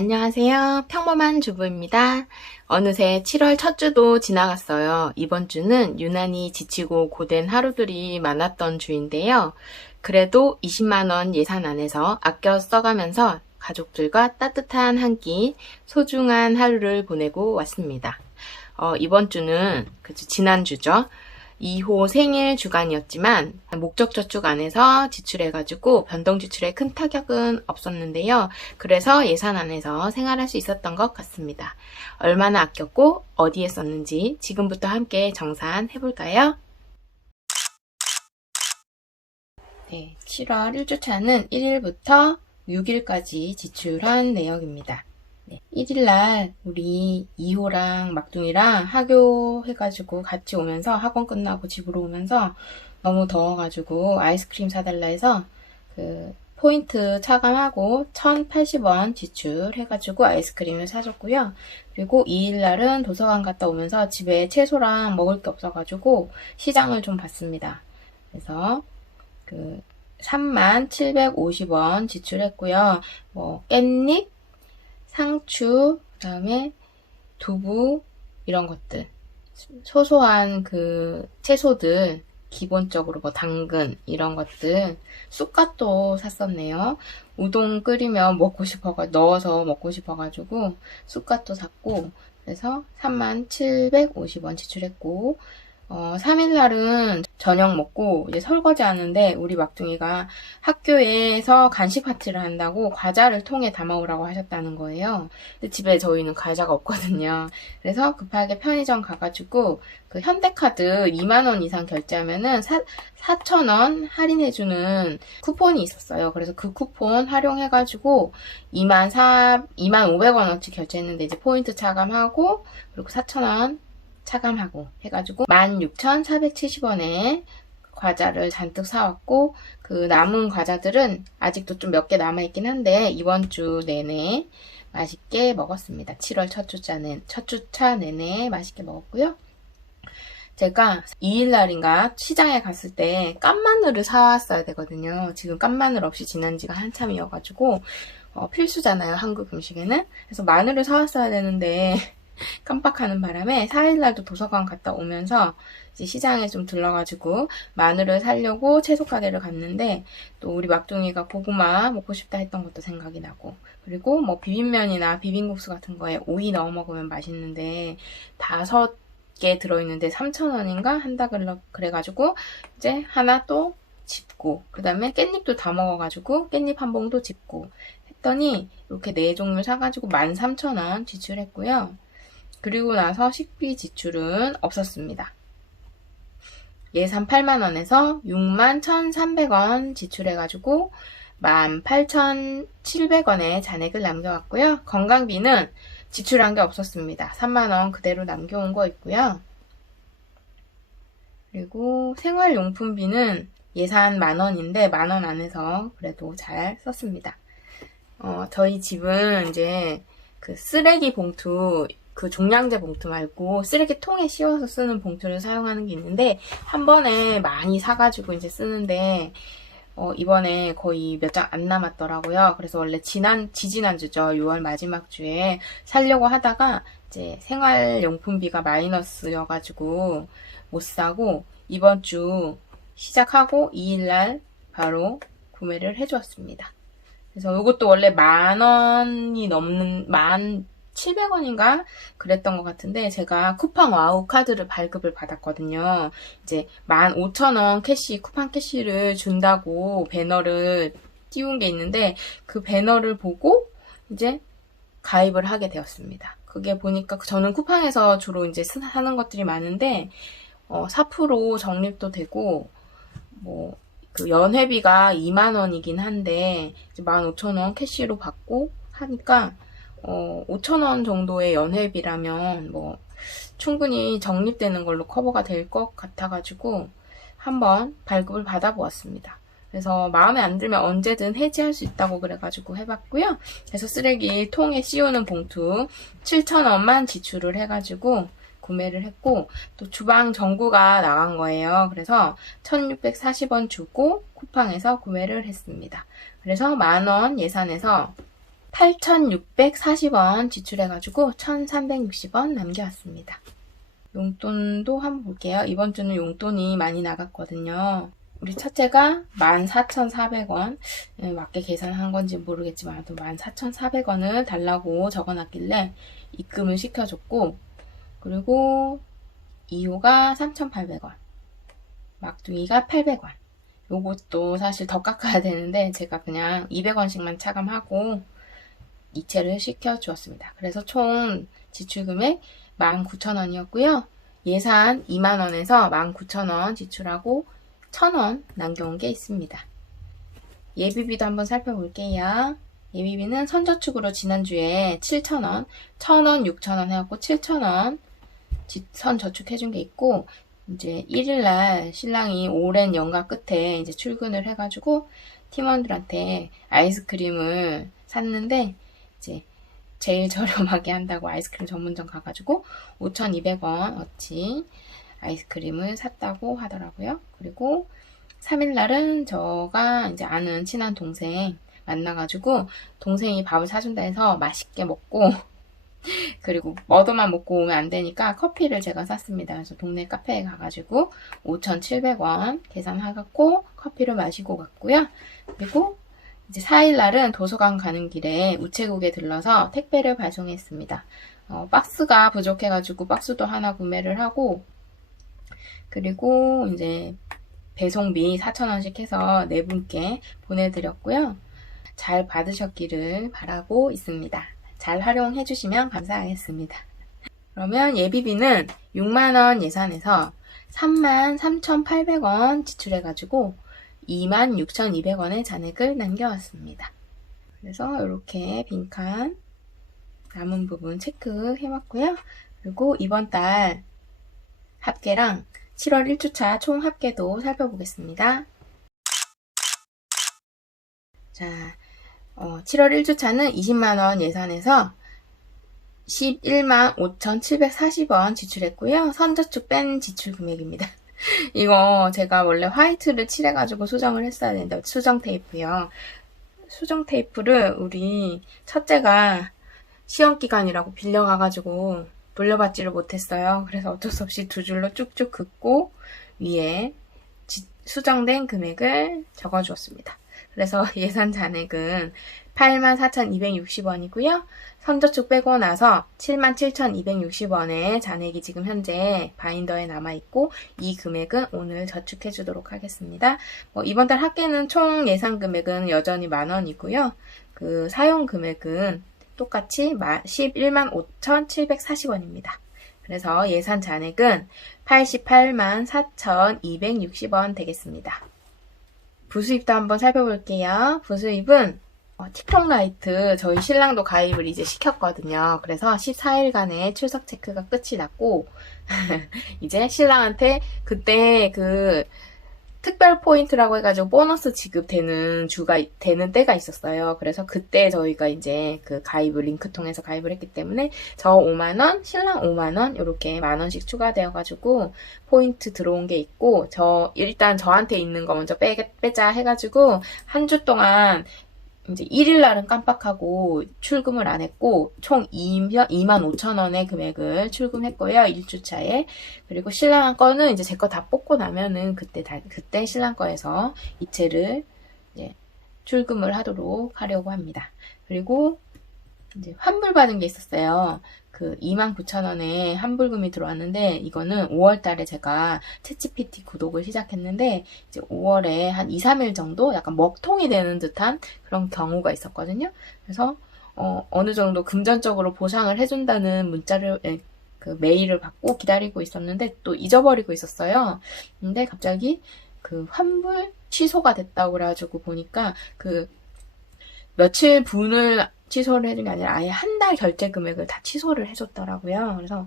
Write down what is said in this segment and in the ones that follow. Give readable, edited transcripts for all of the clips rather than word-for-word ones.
안녕하세요. 평범한 주부입니다. 어느새 7월 첫 주도 지나갔어요. 이번 주는 유난히 지치고 고된 하루들이 많았던 주인데요. 그래도 20만원 예산 안에서 아껴 써가면서 가족들과 따뜻한 한 끼, 소중한 하루를 보내고 왔습니다. 이번 주는 지난주죠. 2호 생일 주간이었지만 목적저축 안에서 지출해가지고 변동 지출에 큰 타격은 없었는데요. 그래서 예산 안에서 생활할 수 있었던 것 같습니다. 얼마나 아꼈고 어디에 썼는지 지금부터 함께 정산해볼까요? 네, 7월 1주차는 1일부터 6일까지 지출한 내역입니다. 1일날 우리 2호랑 막둥이랑 하교 해가지고 같이 오면서 학원 끝나고 집으로 오면서 너무 더워가지고 아이스크림 사달라 해서 그 포인트 차감하고 1,080원 지출해가지고 아이스크림을 사줬고요. 그리고 2일날은 도서관 갔다 오면서 집에 채소랑 먹을 게 없어가지고 시장을 좀 봤습니다. 그래서 3750원 지출했고요. 깻잎, 상추, 그 다음에 두부, 이런 것들. 소소한 채소들, 기본적으로 당근, 이런 것들. 쑥갓도 샀었네요. 우동 끓이면 넣어서 먹고 싶어가지고, 쑥갓도 샀고, 그래서 3750원 지출했고, 3일날은 저녁 먹고 이제 설거지 하는데 우리 막둥이가 학교에서 간식 파티를 한다고 과자를 통에 담아오라고 하셨다는 거예요. 근데 집에 저희는 과자가 없거든요. 그래서 급하게 편의점 가가지고 현대카드 2만원 이상 결제하면은 4,000원 할인해주는 쿠폰이 있었어요. 그래서 그 쿠폰 활용해가지고 25,000원어치 결제했는데 이제 포인트 차감하고 그리고 4,000원 차감하고 해가지고 16,470원에 과자를 잔뜩 사왔고 남은 과자들은 아직도 좀 몇 개 남아있긴 한데 이번 주 내내 맛있게 먹었습니다. 7월 첫 주차 내내 맛있게 먹었고요. 제가 2일날인가 시장에 갔을 때 깐마늘을 사왔어야 되거든요. 지금 깐마늘 없이 지난 지가 한참이어가지고 필수잖아요, 한국 음식에는. 그래서 마늘을 사왔어야 되는데 깜빡하는 바람에 4일날도 도서관 갔다 오면서 이제 시장에 좀 들러가지고 마늘을 사려고 채소 가게를 갔는데 또 우리 막둥이가 고구마 먹고 싶다 했던 것도 생각이 나고 그리고 비빔면이나 비빔국수 같은 거에 오이 넣어 먹으면 맛있는데 5개 들어있는데 3,000원인가 한다 그래가지고 이제 하나 또 집고 그 다음에 깻잎도 다 먹어가지고 깻잎 한 봉도 집고 했더니 이렇게 4종류 사가지고 13,000원 지출했고요. 그리고 나서 식비 지출은 없었습니다. 예산 8만원에서 61,300원 지출해가지고 18,700원의 잔액을 남겨왔고요. 건강비는 지출한 게 없었습니다. 3만원 그대로 남겨온 거 있고요. 그리고 생활용품비는 예산 10,000원인데 10,000원 안에서 그래도 잘 썼습니다. 저희 집은 이제 쓰레기 봉투 종량제 봉투 말고 쓰레기통에 씌워서 쓰는 봉투를 사용하는 게 있는데 한 번에 많이 사가지고 이제 쓰는데 이번에 거의 몇 장 안 남았더라고요. 그래서 원래 지지난주죠. 6월 마지막 주에 사려고 하다가 이제 생활용품비가 마이너스여가지고 못 사고 이번 주 시작하고 2일날 바로 구매를 해주었습니다. 그래서 이것도 원래 10,000원이 넘는 700원인가 그랬던 것 같은데 제가 쿠팡 와우 카드를 발급을 받았거든요. 이제 15,000원 쿠팡 캐시를 준다고 배너를 띄운 게 있는데 그 배너를 보고 이제 가입을 하게 되었습니다. 그게 보니까 저는 쿠팡에서 주로 이제 사는 것들이 많은데 4% 적립도 되고 연회비가 2만원이긴 한데 15,000원 캐시로 받고 하니까 5,000원 정도의 연회비라면 충분히 적립되는 걸로 커버가 될 것 같아가지고 한번 발급을 받아보았습니다. 그래서 마음에 안 들면 언제든 해지할 수 있다고 그래가지고 해봤고요. 그래서 쓰레기 통에 씌우는 봉투 7,000원만 지출을 해가지고 구매를 했고 또 주방 전구가 나간 거예요. 그래서 1,640원 주고 쿠팡에서 구매를 했습니다. 그래서 10,000원 예산에서 8,640원 지출해가지고 1,360원 남겨왔습니다. 용돈도 한번 볼게요. 이번 주는 용돈이 많이 나갔거든요. 우리 첫째가 14,400원, 맞게 계산한 건지 모르겠지만 14,400원을 달라고 적어놨길래 입금을 시켜줬고, 그리고 2호가 3,800원, 막둥이가 800원. 요것도 사실 더 깎아야 되는데 제가 그냥 200원씩만 차감하고 이체를 시켜주었습니다. 그래서 총 지출금액 19,000원이었고요. 예산 2만원에서 19,000원 지출하고 1,000원 남겨온 게 있습니다. 예비비도 한번 살펴볼게요. 예비비는 선저축으로 지난주에 7,000원, 1,000원, 6,000원 해갖고 7,000원 선저축해준 게 있고, 이제 1일날 신랑이 오랜 연가 끝에 이제 출근을 해가지고 팀원들한테 아이스크림을 샀는데, 이제 제일 저렴하게 한다고 아이스크림 전문점 가가지고 5,200원 어치 아이스크림을 샀다고 하더라고요. 그리고 3일날은 저가 이제 아는 친한 동생 만나가지고 동생이 밥을 사준다 해서 맛있게 먹고 그리고 머더만 먹고 오면 안 되니까 커피를 제가 샀습니다. 그래서 동네 카페에 가가지고 5,700원 계산하고 커피를 마시고 갔고요. 그리고 이제 4일날은 도서관 가는 길에 우체국에 들러서 택배를 발송했습니다. 박스가 부족해가지고 박스도 하나 구매를 하고, 그리고 이제 배송비 4,000원씩 해서 네 분께 보내드렸고요. 잘 받으셨기를 바라고 있습니다. 잘 활용해 주시면 감사하겠습니다. 그러면 예비비는 6만원 예산에서 33,800원 지출해가지고 26,200원의 잔액을 남겨왔습니다. 그래서 이렇게 빈칸 남은 부분 체크해왔고요. 그리고 이번 달 합계랑 7월 1주차 총 합계도 살펴보겠습니다. 자, 7월 1주차는 20만원 예산에서 11만 5,740원 지출했고요. 선저축 뺀 지출 금액입니다. 이거 제가 원래 화이트를 칠해가지고 수정을 했어야 되는데, 수정 테이프요. 수정 테이프를 우리 첫째가 시험기간이라고 빌려가가지고 돌려받지를 못했어요. 그래서 어쩔 수 없이 두 줄로 쭉쭉 긋고 위에 수정된 금액을 적어주었습니다. 그래서 예산 잔액은 84,260원이고요. 선저축 빼고 나서 77,260원의 잔액이 지금 현재 바인더에 남아있고, 이 금액은 오늘 저축해 주도록 하겠습니다. 이번 달 합계는 총 예산 금액은 여전히 만원이고요. 그 사용 금액은 똑같이 11만 5,740원입니다. 그래서 예산 잔액은 88만 4,260원 되겠습니다. 부수입도 한번 살펴볼게요. 부수입은 틱톡라이트 저희 신랑도 가입을 이제 시켰거든요. 그래서 14일간의 출석 체크가 끝이 났고 이제 신랑한테 그때 그 특별 포인트라고 해가지고 보너스 지급되는 되는 때가 있었어요. 그래서 그때 저희가 이제 그 가입을 링크 통해서 가입을 했기 때문에 저 5만원, 신랑 5만원 이렇게 만원씩 추가되어가지고 포인트 들어온 게 있고, 일단 저한테 있는 거 먼저 빼자 해가지고 한 주 동안 이제 1일 날은 깜빡하고 출금을 안 했고, 총 25,000원의 금액을 출금했고요. 1주차에. 그리고 신랑 거는 이제 제 거 다 뽑고 나면은 그때 신랑 거에서 이체를 이제 출금을 하려고 합니다. 그리고 이제 환불 받은 게 있었어요. 그 29,000원에 환불금이 들어왔는데, 이거는 5월 달에 제가 챗GPT 구독을 시작했는데, 이제 5월에 한 2, 3일 정도 약간 먹통이 되는 듯한 그런 경우가 있었거든요. 그래서, 어느 정도 금전적으로 보상을 해준다는 그 메일을 받고 기다리고 있었는데, 또 잊어버리고 있었어요. 근데 갑자기 그 환불 취소가 됐다고 그래가지고 보니까 며칠 분을 취소를 해준 게 아니라 아예 한 달 결제 금액을 다 취소를 해줬더라고요. 그래서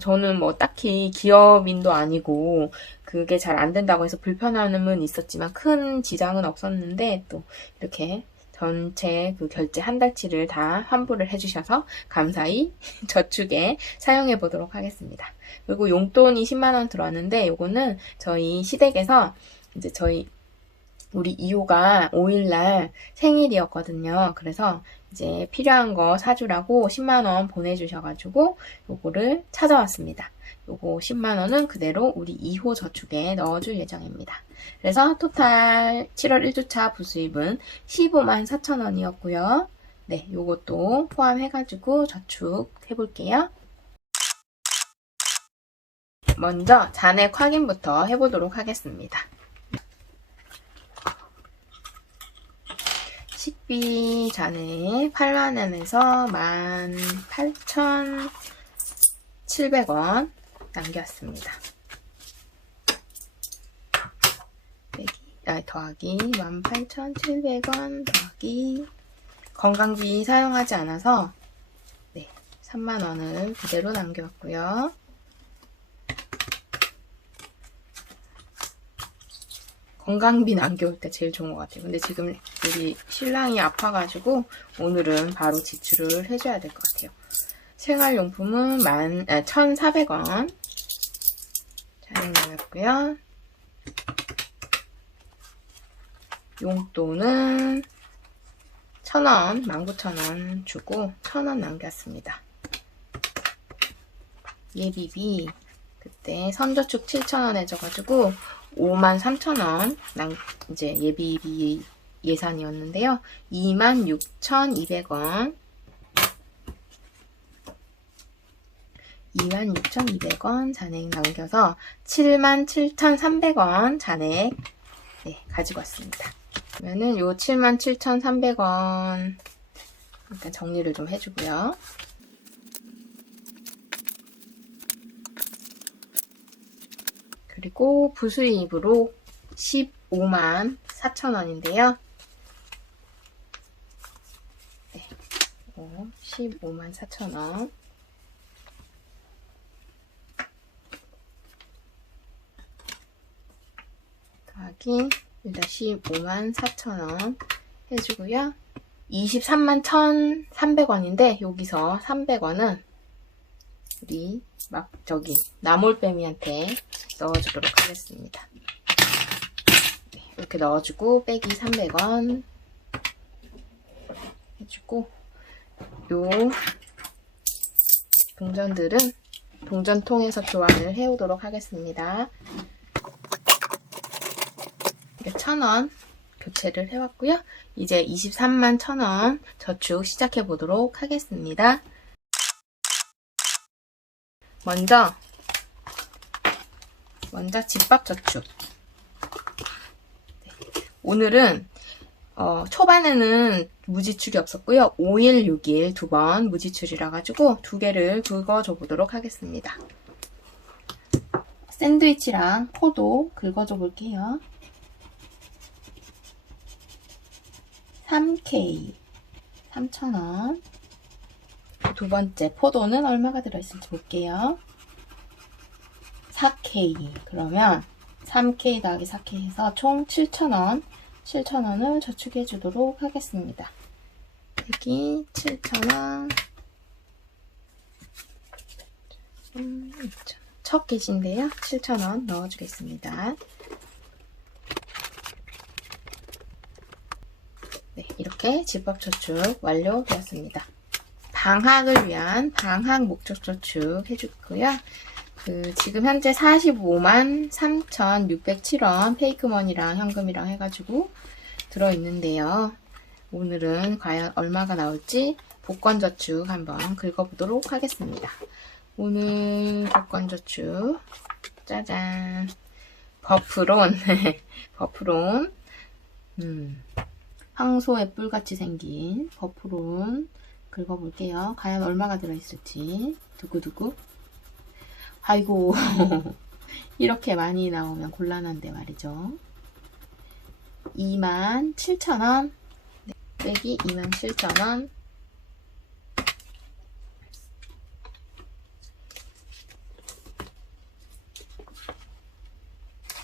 저는 딱히 기업인도 아니고 그게 잘 안 된다고 해서 불편함은 있었지만 큰 지장은 없었는데, 또 이렇게 전체 그 결제 한 달치를 다 환불을 해주셔서 감사히 저축에 사용해 보도록 하겠습니다. 그리고 용돈이 10만원 들어왔는데, 요거는 저희 시댁에서 이제 저희 우리 2호가 5일날 생일이었거든요. 그래서 이제 필요한 거 사주라고 10만원 보내주셔가지고 요거를 찾아왔습니다. 요거 10만원은 그대로 우리 2호 저축에 넣어줄 예정입니다. 그래서 토탈 7월 1주차 부수입은 15만 4천원이었고요. 네, 요것도 포함해가지고 저축해볼게요. 먼저 잔액 확인부터 해보도록 하겠습니다. 식비 잔액 8만원에서 18,700원 남겼습니다. 더하기 18,700원 더하기 건강비 사용하지 않아서 네, 3만원을 그대로 남겼고요. 건강비 남겨올 때 제일 좋은 것 같아요. 근데 지금 우리 신랑이 아파가지고 오늘은 바로 지출을 해줘야 될 것 같아요. 생활용품은 1,400원 잔액 남겼고요. 용돈은 1,000원, 19,000원 주고 1,000원 남겼습니다. 예비비 그때 선저축 7,000원 해줘가지고 53,000원 이제 예비비 예산이었는데요. 26,200원 26,200원 잔액 남겨서 77,300원 잔액 네, 가지고 왔습니다. 그러면은 요 77,300원 일단 정리를 좀 해주고요. 그리고 부수입으로 15만 4천원인데요. 네, 15만 4천원. 더하기 일단 15만 4천원 해주고요. 23만 1,300원인데 여기서 300원은 우리 나몰빼미한테 넣어주도록 하겠습니다. 네, 이렇게 넣어주고 빼기 300원 해주고 요 동전들은 동전통에서 교환을 해오도록 하겠습니다. 1,000원 교체를 해왔고요. 이제 23만 1,000원 저축 시작해 보도록 하겠습니다. 먼저 집밥 저축. 네. 오늘은 초반에는 무지출이 없었고요. 5일, 6일 두 번 무지출이라 가지고 두 개를 긁어줘 보도록 하겠습니다. 샌드위치랑 포도 긁어줘 볼게요. 3K 3,000원. 두 번째 포도는 얼마가 들어있을지 볼게요. 4K. 그러면 3K 더하기 4K 해서 총 7,000원. 7,000원을 저축해 주도록 하겠습니다. 여기 7,000원. 첫 개시인데요. 7,000원 넣어주겠습니다. 네, 이렇게 집밥 저축 완료되었습니다. 방학을 위한 방학 목적 저축 해주고요. 지금 현재 45만 3,607원 페이크머니랑 현금이랑 해가지고 들어있는데요. 오늘은 과연 얼마가 나올지 복권저축 한번 긁어보도록 하겠습니다. 오늘 복권저축 짜잔 버프론 버프론 황소의 뿔같이 생긴 버프론 긁어볼게요. 과연 얼마가 들어있을지. 두구두구. 아이고 이렇게 많이 나오면 곤란한데 말이죠. 27,000원 네, 빼기 27,000원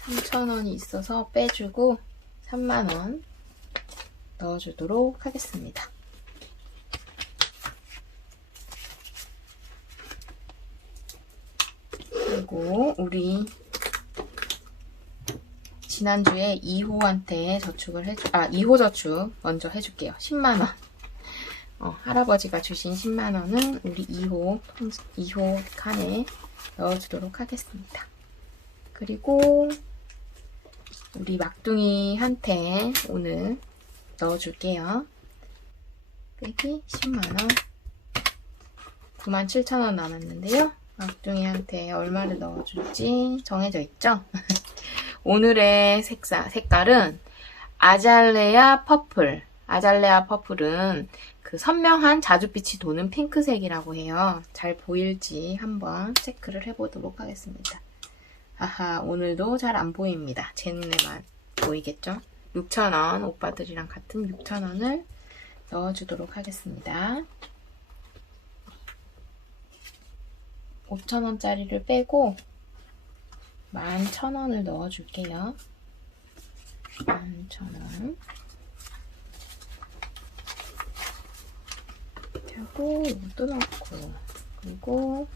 3,000원이 있어서 빼주고 3만원 넣어주도록 하겠습니다. 그리고 우리 지난주에 2호한테 2호 저축 먼저 해줄게요. 10만원. 할아버지가 주신 10만원은 우리 2호 칸에 넣어주도록 하겠습니다. 그리고 우리 막둥이한테 오늘 넣어줄게요. 빼기 10만원. 97,000원 남았는데요. 막둥이한테 얼마를 넣어줄지 정해져 있죠? 오늘의 색깔은 아잘레아 퍼플. 아잘레아 퍼플은 그 선명한 자줏빛이 도는 핑크색이라고 해요. 잘 보일지 한번 체크를 해보도록 하겠습니다. 아하, 오늘도 잘 안 보입니다. 제 눈에만 보이겠죠? 6,000원, 오빠들이랑 같은 6,000원을 넣어주도록 하겠습니다. 5,000원짜리를 빼고 11,000원을 넣어줄게요. 11,000원. 하고 이것도 넣고, 그리고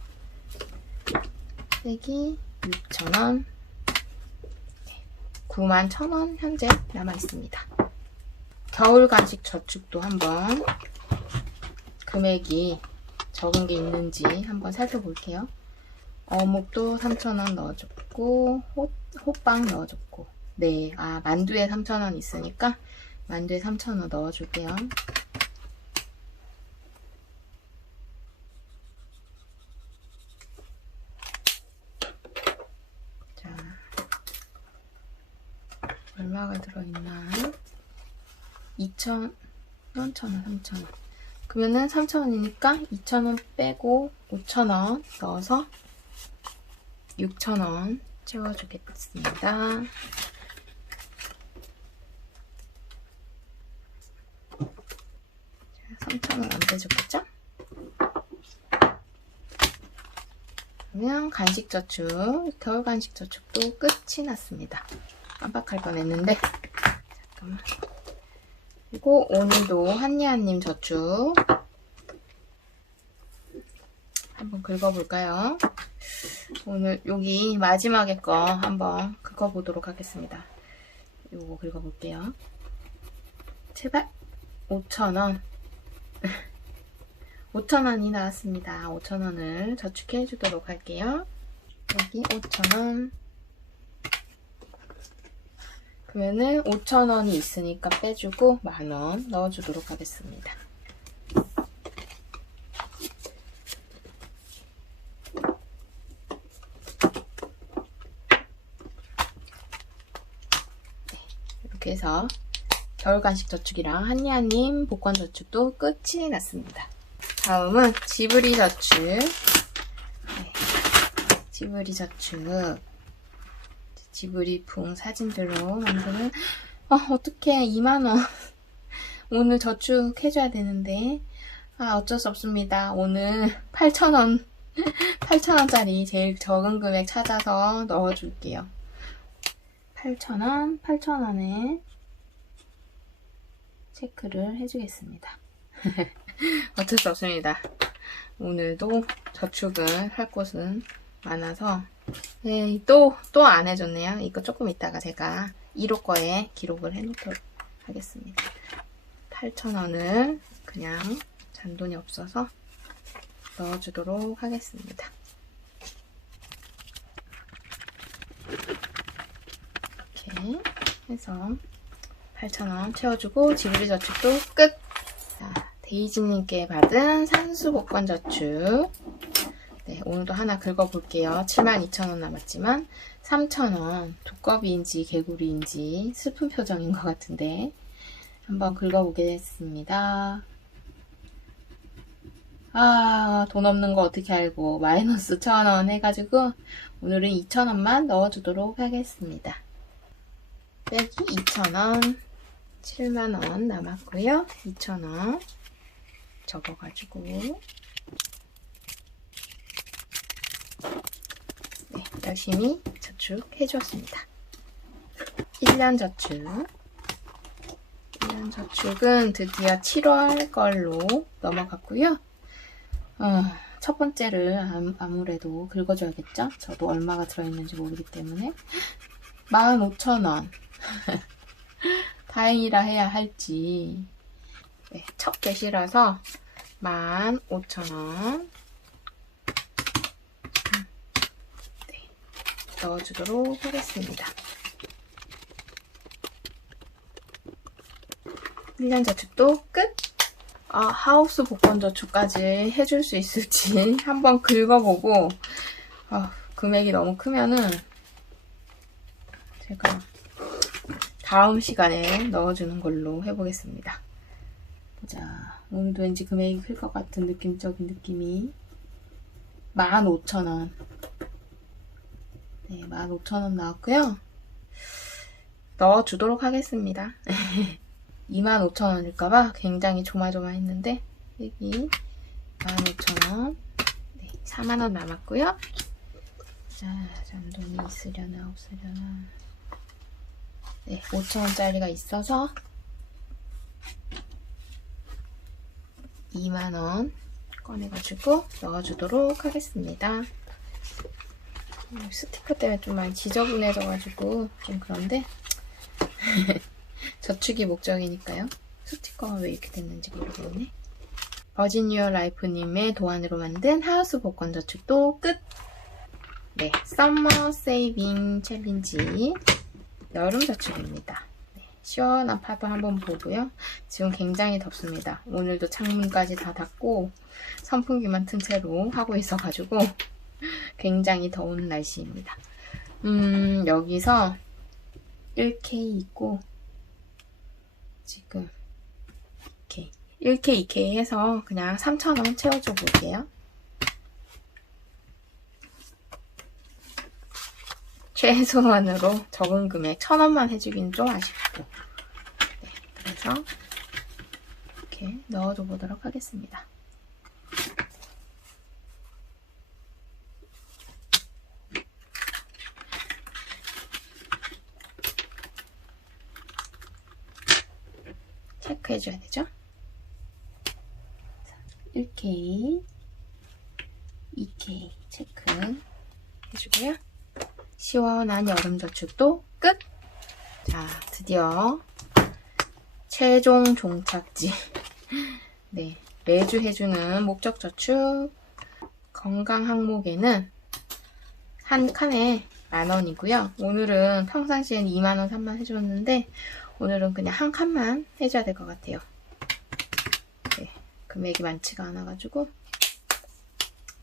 빼기 6,000원. 91,000원 현재 남아있습니다. 겨울 간식 저축도 한번 금액이 적은 게 있는지 한번 살펴볼게요. 어묵도 3,000원 넣어줬고, 호빵 넣어줬고, 네, 만두에 3,000원 있으니까 만두에 3,000원 넣어줄게요. 자, 얼마가 들어있나? 2,000원, 3,000원, 3,000원. 그러면은 3,000원이니까 2,000원 빼고 5,000원 넣어서 6,000원 채워주겠습니다. 3,000원 안 빼줬겠죠? 그러면 간식저축, 겨울 간식저축도 끝이 났습니다. 깜빡할 뻔했는데 잠깐만. 그리고 오늘도 한예한님 저축 한번 긁어볼까요? 오늘 여기 마지막에 거 한번 긁어보도록 하겠습니다. 요거 긁어볼게요. 제발 5,000원 5,000원이 나왔습니다. 5,000원을 저축해 주도록 할게요. 여기 5,000원. 그러면은 5,000원이 있으니까 빼주고 10,000원 넣어주도록 하겠습니다. 네, 이렇게 해서 겨울 간식 저축이랑 한예한님 복권 저축도 끝이 났습니다. 다음은 지브리 저축. 네, 지브리 저축. 지브리풍 사진들로 만드는 어떡해 2만원 오늘 저축해줘야 되는데 어쩔 수 없습니다. 오늘 8,000원 8,000원짜리 제일 적은 금액 찾아서 넣어줄게요. 8,000원 8,000원에 체크를 해주겠습니다. 어쩔 수 없습니다. 오늘도 저축을 할 곳은 많아서 네, 또 안 해줬네요. 이거 조금 이따가 제가 1호 거에 기록을 해놓도록 하겠습니다. 8,000원을 그냥 잔돈이 없어서 넣어주도록 하겠습니다. 이렇게 해서 8,000원 채워주고 지브리 저축도 끝! 자, 데이지님께 받은 산수 복권 저축. 네, 오늘도 하나 긁어볼게요. 72,000원 남았지만 3,000원 두꺼비인지 개구리인지 슬픈 표정인 것 같은데 한번 긁어보겠습니다. 돈 없는 거 어떻게 알고 마이너스 1,000원 해가지고 오늘은 2,000원만 넣어주도록 하겠습니다. 빼기 2,000원 7만원 남았고요. 2,000원 접어가지고 네, 열심히 저축해 주었습니다. 1년 저축. 1년 저축은 드디어 7월 걸로 넘어갔고요. 첫 번째를 아무래도 긁어줘야겠죠? 저도 얼마가 들어있는지 모르기 때문에 15,000원. 다행이라 해야 할지. 네, 첫 개시라서 15,000원. 네, 넣어주도록 하겠습니다. 1년 저축도 끝! 하우스 복권 저축까지 해줄 수 있을지 한번 긁어보고, 금액이 너무 크면은 제가 다음 시간에 넣어주는 걸로 해보겠습니다. 보자. 오늘도 왠지 금액이 클 것 같은 느낌적인 느낌이. 15,000원. 네, 15,000원 나왔고요. 넣어주도록 하겠습니다. 25,000원일까봐 굉장히 조마조마했는데 여기 15,000원. 네, 4만원 남았고요. 자, 잔돈이 있으려나 없으려나. 네, 5,000원짜리가 있어서 2만원 꺼내가지고 넣어주도록 하겠습니다. 스티커 때문에 좀 많이 지저분해져가지고 좀 그런데 저축이 목적이니까요. 스티커가 왜 이렇게 됐는지 모르겠네. 버지니어 라이프님의 도안으로 만든 하우스 복권 저축도 끝! 네, 썸머 세이빙 챌린지 여름 저축입니다. 네, 시원한 파도 한번 보고요. 지금 굉장히 덥습니다. 오늘도 창문까지 다 닫고 선풍기만 튼 채로 하고 있어가지고 굉장히 더운 날씨입니다. 여기서 1K 있고 지금 1K, 2K 해서 그냥 3,000원 채워줘 볼게요. 최소한으로 적은 금액 1,000원만 해주기는 좀 아쉽고. 네, 그래서 이렇게 넣어줘 보도록 하겠습니다. 체크해줘야 되죠? 1K, 2K 체크 해주고요. 시원한 여름 저축도 끝! 자, 드디어 최종 종착지. 네, 매주 해주는 목적 저축 건강 항목에는 한 칸에 10,000원이고요. 오늘은 평상시엔 2만원, 3만원 해줬는데 오늘은 그냥 한 칸만 해줘야 될 것 같아요. 네, 금액이 많지가 않아가지고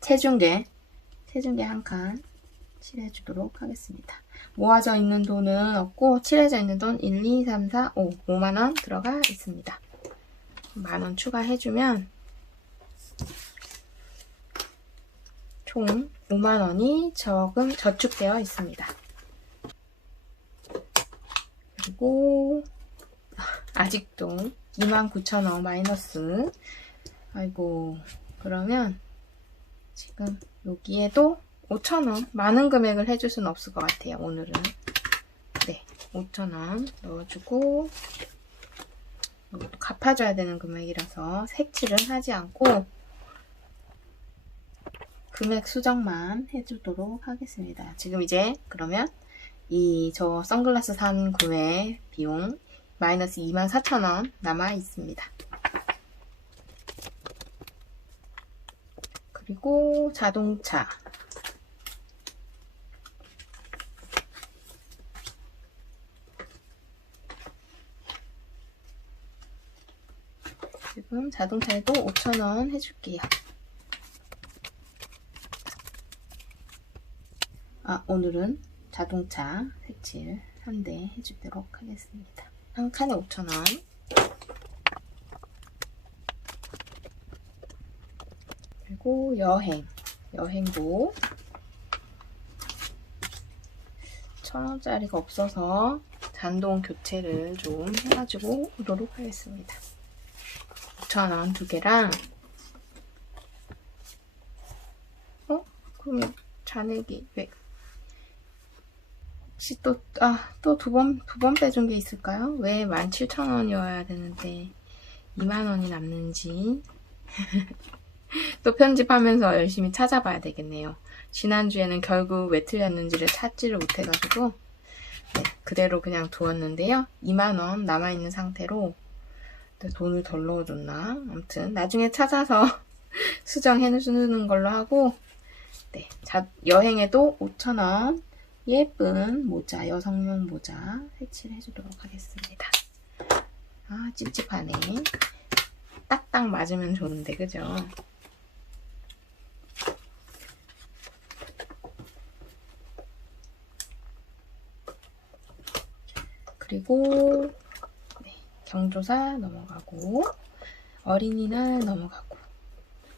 체중계 한 칸 칠해주도록 하겠습니다. 모아져 있는 돈은 없고 칠해져 있는 돈 1, 2, 3, 4, 5, 5만원 들어가 있습니다. 만원 추가해주면 총 5만원이 저축되어 있습니다. 그리고 아직도 29,000원 마이너스. 아이고, 그러면 지금 여기에도 5,000원 많은 금액을 해줄 수는 없을 것 같아요. 오늘은 네, 5,000원 넣어주고 이것도 갚아줘야 되는 금액이라서 색칠은 하지 않고 금액 수정만 해주도록 하겠습니다. 지금 이제 그러면 저 선글라스 산 구매 비용 마이너스 24,000원 남아 있습니다. 그리고 자동차 지금 자동차에도 5,000원 해줄게요. 오늘은 자동차 색칠 한 대 해주도록 하겠습니다. 한 칸에 5,000원. 그리고 여행도 1,000원짜리가 없어서 잔돈 교체를 좀 해가지고 오도록 하겠습니다. 5,000원 두 개랑 그럼 잔액이 왜 혹시 또 두 번 빼준 게 있을까요? 왜 17,000원이어야 되는데 2만원이 남는지 또 편집하면서 열심히 찾아봐야 되겠네요. 지난주에는 결국 왜 틀렸는지를 찾지를 못해가지고 네, 그대로 그냥 두었는데요. 2만원 남아있는 상태로 돈을 덜 넣어줬나? 아무튼 나중에 찾아서 수정해주는 걸로 하고, 네, 여행에도 5,000원 예쁜 모자, 여성용 모자 색칠을 해주도록 하겠습니다. 아, 찝찝하네. 딱딱 맞으면 좋은데, 그죠? 그리고 네, 경조사 넘어가고 어린이날 넘어가고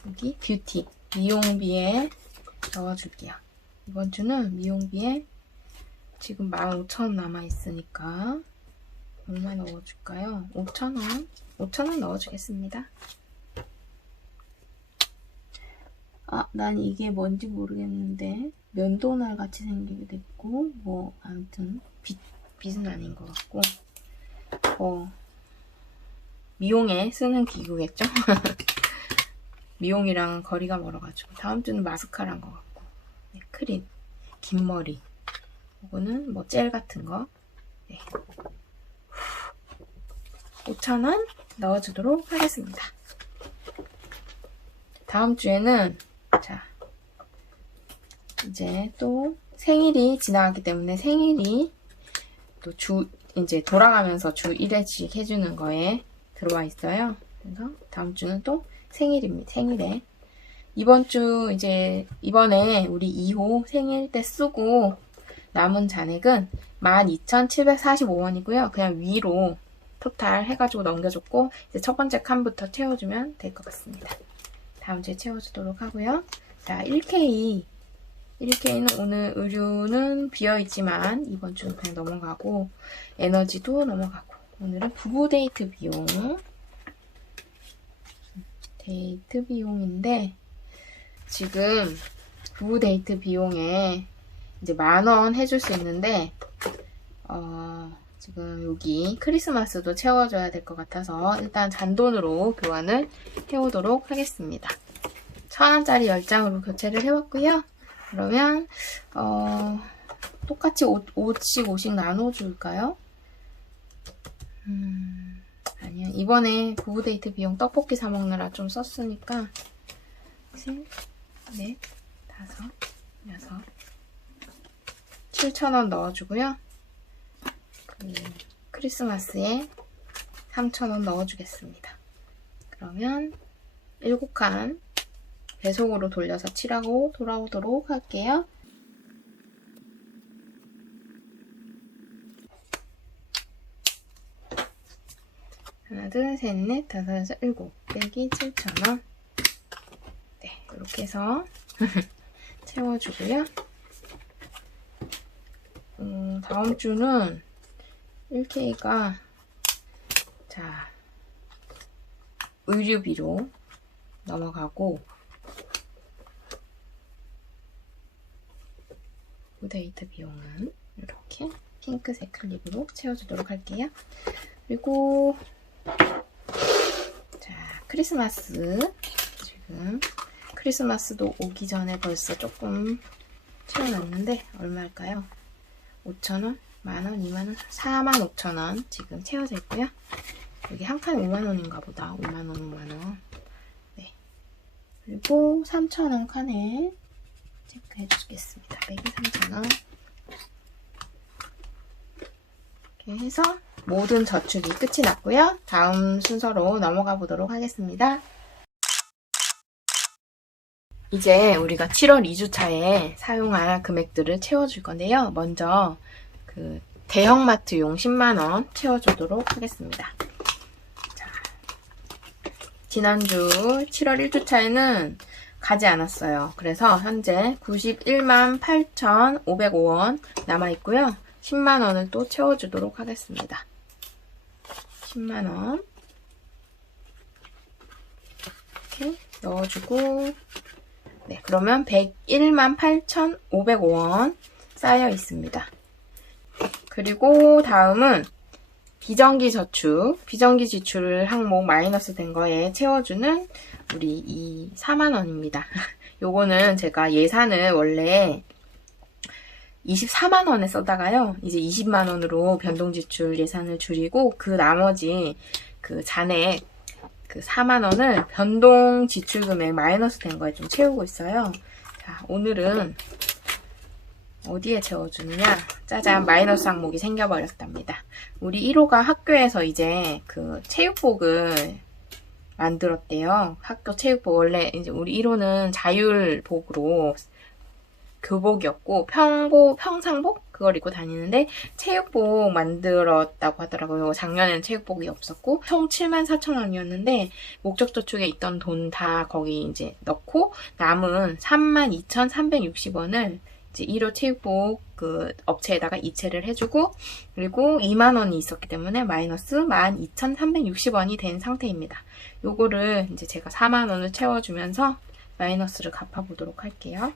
여기 뷰티 미용비에 넣어줄게요. 이번 주는 미용비에 지금 15,000원 남아있으니까 얼마 넣어줄까요? 5,000원? 5,000원 넣어주겠습니다. 아, 난 이게 뭔지 모르겠는데 면도날 같이 생기게 됐고 뭐 아무튼 빛은 아닌 것 같고 미용에 쓰는 기구겠죠? 미용이랑 거리가 멀어가지고 다음 주는 마스카라인 것 같고 네, 크림, 긴 머리 이거는 뭐 젤 같은 거 네. 5,000원 넣어주도록 하겠습니다. 다음 주에는 자 이제 또 생일이 지나갔기 때문에 생일이 또 이제 돌아가면서 주 1회씩 해주는 거에 들어와 있어요. 그래서 다음 주는 또 생일입니다. 생일에 이번 주 이제 이번에 우리 2호 생일 때 쓰고 남은 잔액은 12,745원이고요. 그냥 위로 토탈 해가지고 넘겨줬고 이제 첫 번째 칸부터 채워주면 될 것 같습니다. 다음 주에 채워주도록 하고요. 자, 1K는 오늘 의류는 비어있지만 이번 주는 그냥 넘어가고 에너지도 넘어가고 오늘은 부부 데이트 비용인데 지금 부부 데이트 비용에 이제 10,000원 해줄 수 있는데 지금 여기 크리스마스도 채워줘야 될 것 같아서 일단 잔돈으로 교환을 해오도록 하겠습니다. 1,000원짜리 10장으로 교체를 해왔고요. 그러면 똑같이 5씩 나눠줄까요? 아니요. 이번에 부부 데이트 비용 떡볶이 사 먹느라 좀 썼으니까 셋, 넷, 다섯, 여섯 7,000원 넣어주고요. 크리스마스에 3,000원 넣어주겠습니다. 그러면 7칸 배속으로 돌려서 칠하고 돌아오도록 할게요. 하나, 둘, 셋, 넷, 다섯, 여섯, 일곱 빼기 7,000원. 네, 이렇게 해서 채워주고요. 다음 주는 1K가 자 의류비로 넘어가고 데이트 비용은 이렇게 핑크색 클립으로 채워주도록 할게요. 그리고 자 크리스마스 지금 크리스마스도 오기 전에 벌써 조금 채워놨는데 얼마일까요? 5,000원, 만원, 2만원, 45,000원 지금 채워져 있고요. 여기 한 칸 5만원인가 보다. 5만원, 5만원. 네. 그리고 3,000원 칸에 체크해 주겠습니다. 빼기 3,000원. 이렇게 해서 모든 저축이 끝이 났고요. 다음 순서로 넘어가 보도록 하겠습니다. 이제 우리가 7월 2주차에 사용할 금액들을 채워줄 건데요. 먼저 그 대형마트용 10만원 채워주도록 하겠습니다. 자, 지난주 7월 1주차에는 가지 않았어요. 그래서 현재 91만 8,505원 남아있고요. 10만원을 또 채워주도록 하겠습니다. 10만원 이렇게 넣어주고 네, 그러면 101만 8,505원 쌓여 있습니다. 그리고 다음은 비정기 저축, 비정기 지출 항목 마이너스 된 거에 채워주는 우리 이 4만원입니다. 요거는 제가 예산을 원래 24만 원에 써다가요. 이제 20만 원으로 변동지출 예산을 줄이고 그 나머지 그 잔액 그 4만 원을 변동지출금액 마이너스 된 거에 좀 채우고 있어요. 자, 오늘은 어디에 채워주느냐? 짜잔, 마이너스 항목이 생겨버렸답니다. 우리 1호가 학교에서 이제 그 체육복을 만들었대요. 학교 체육복 원래 이제 우리 1호는 자율복으로 교복이었고 평상복 그걸 입고 다니는데 체육복 만들었다고 하더라고요. 작년에는 체육복이 없었고 총 74,000원이었는데 목적저축에 있던 돈 다 거기 이제 넣고 남은 32,360원을 이제 1호 체육복 그 업체에다가 이체를 해주고 그리고 2만 원이 있었기 때문에 마이너스 12,360원이 된 상태입니다. 요거를 이제 제가 4만 원을 채워주면서 마이너스를 갚아보도록 할게요.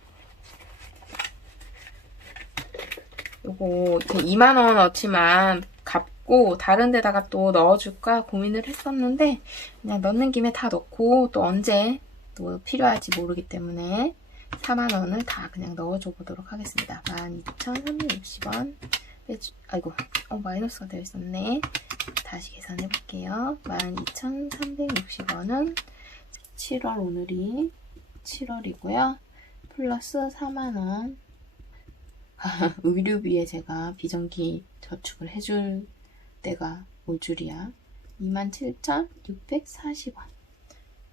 요거 2만 원어치만 갚고 다른 데다가 또 넣어줄까 고민을 했었는데 그냥 넣는 김에 다 넣고 또 언제 또 필요할지 모르기 때문에 4만 원을 다 그냥 넣어줘 보도록 하겠습니다. 12,360원 아이고 마이너스가 되어 있었네. 다시 계산해 볼게요. 12,360원은 7월 오늘이 7월이고요. 플러스 4만 원 의료비에 제가 비정기 저축을 해줄 때가 올 줄이야. 27,640원.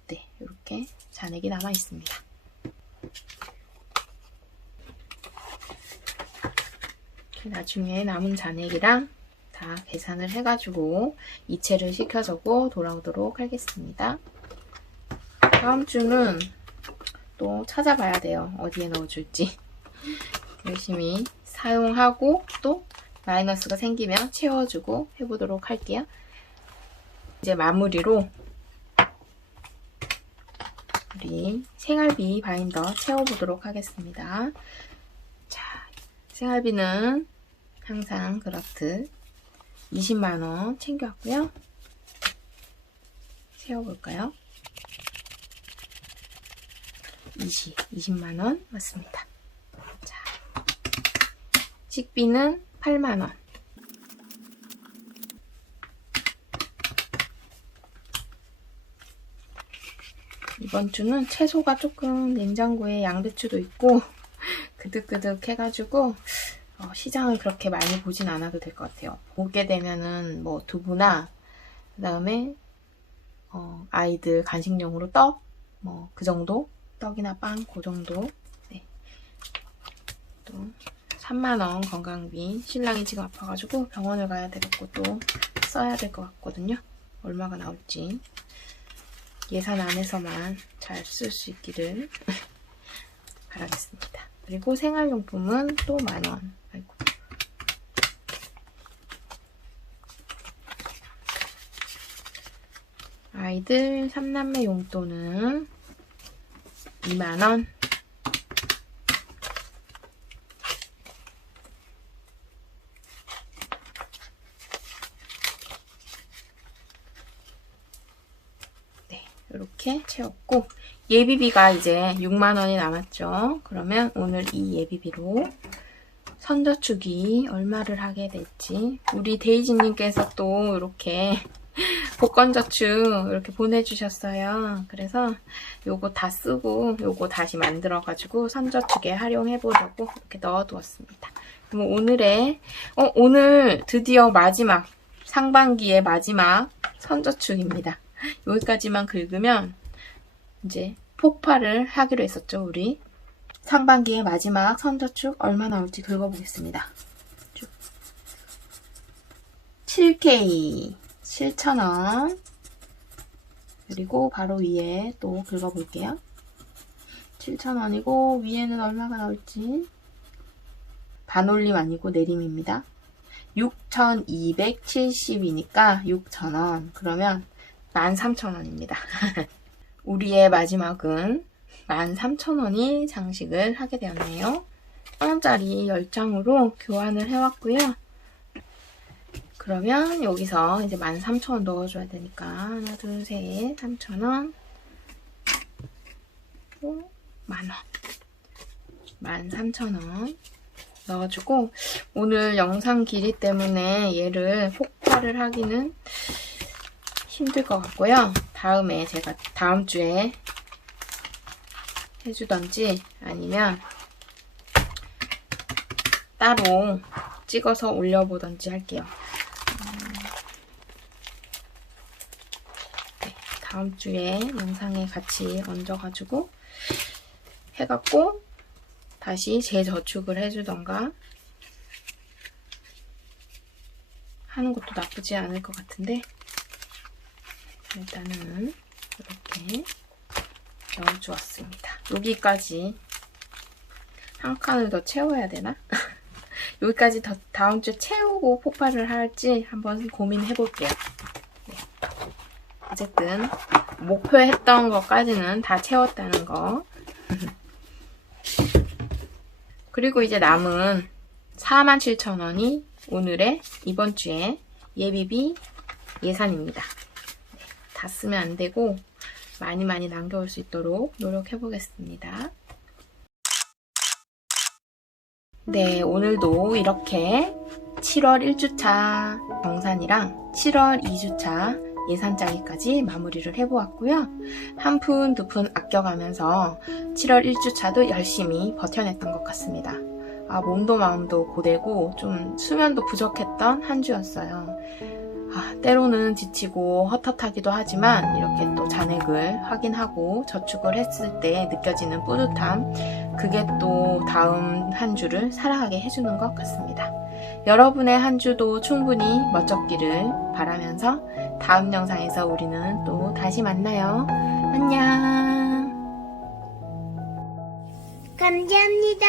네, 이렇게 잔액이 남아 있습니다. 나중에 남은 잔액이랑 다 계산을 해가지고 이체를 시켜주고 돌아오도록 하겠습니다. 다음 주는 또 찾아봐야 돼요. 어디에 넣어줄지. 열심히 사용하고 또 마이너스가 생기면 채워주고 해보도록 할게요. 이제 마무리로 우리 생활비 바인더 채워보도록 하겠습니다. 자, 생활비는 항상 그렇듯 20만원 챙겨왔고요. 채워볼까요? 20만원 맞습니다. 자, 식비는 8만원. 이번 주는 채소가 조금 냉장고에 양배추도 있고 그득그득 해가지고 시장을 그렇게 많이 보진 않아도 될 것 같아요. 보게 되면은 뭐 두부나 그 다음에 아이들 간식용으로 떡 뭐 그 정도 떡이나 빵 그 정도. 네. 또 3만원 건강비. 신랑이 지금 아파가지고 병원을 가야 되겠고 또 써야 될 것 같거든요. 얼마가 나올지 예산 안에서만 잘 쓸 수 있기를 바라겠습니다. 그리고 생활용품은 또 만원. 아이고. 아이들 3남매 용돈은 2만원. 네, 이렇게 채웠고 예비비가 이제 6만원이 남았죠. 그러면 오늘 이 예비비로 선저축이 얼마를 하게 될지 우리 데이지님께서 또 이렇게 복권저축 이렇게 보내주셨어요. 그래서 요거 다 쓰고 요거 다시 만들어가지고 선저축에 활용해보려고 이렇게 넣어두었습니다. 그럼 오늘 드디어 마지막 상반기의 마지막 선저축입니다. 여기까지만 긁으면 이제 폭발을 하기로 했었죠. 우리 상반기의 마지막 선저축 얼마 나올지 긁어보겠습니다. 7K 7,000원. 그리고 바로 위에 또 긁어볼게요. 7,000원이고 위에는 얼마가 나올지 반올림 아니고 내림입니다. 6,270이니까 6,000원. 그러면 13,000원입니다. 우리의 마지막은 13,000원이 장식을 하게 되었네요. 1,000원짜리 10장으로 교환을 해왔고요. 그러면 여기서 이제 13,000원 넣어줘야 되니까 하나, 둘, 셋, 3,000원, 또 만원, 13,000원, 넣어주고 오늘 영상 길이 때문에 얘를 폭발을 하기는 힘들 것 같고요. 다음에 제가 다음 주에 해주던지 아니면 따로 찍어서 올려보던지 할게요. 네, 다음 주에 영상에 같이 얹어가지고 해갖고 다시 재저축을 해주던가 하는 것도 나쁘지 않을 것 같은데 일단은 이렇게 넣어주었습니다. 여기까지 한 칸을 더 채워야 되나? 여기까지 더 다음 주에 채우고 폭발을 할지 한번 고민해 볼게요. 네. 어쨌든 목표했던 것까지는 다 채웠다는 거. 그리고 이제 남은 47,000원이 오늘의 이번 주에 예비비 예산입니다. 네, 다 쓰면 안 되고 많이 남겨올 수 있도록 노력해 보겠습니다. 네, 오늘도 이렇게 7월 1주차 정산이랑 7월 2주차 예산 짜기까지 마무리를 해보았고요. 한 푼, 두 푼 아껴가면서 7월 1주차도 열심히 버텨냈던 것 같습니다. 몸도 마음도 고되고 좀 수면도 부족했던 한 주였어요. 때로는 지치고 헛헛하기도 하지만 이렇게 또 잔액을 확인하고 저축을 했을 때 느껴지는 뿌듯함, 그게 또 다음 한 주를 살아가게 해주는 것 같습니다. 여러분의 한 주도 충분히 멋졌기를 바라면서 다음 영상에서 우리는 또 다시 만나요. 안녕. 감사합니다.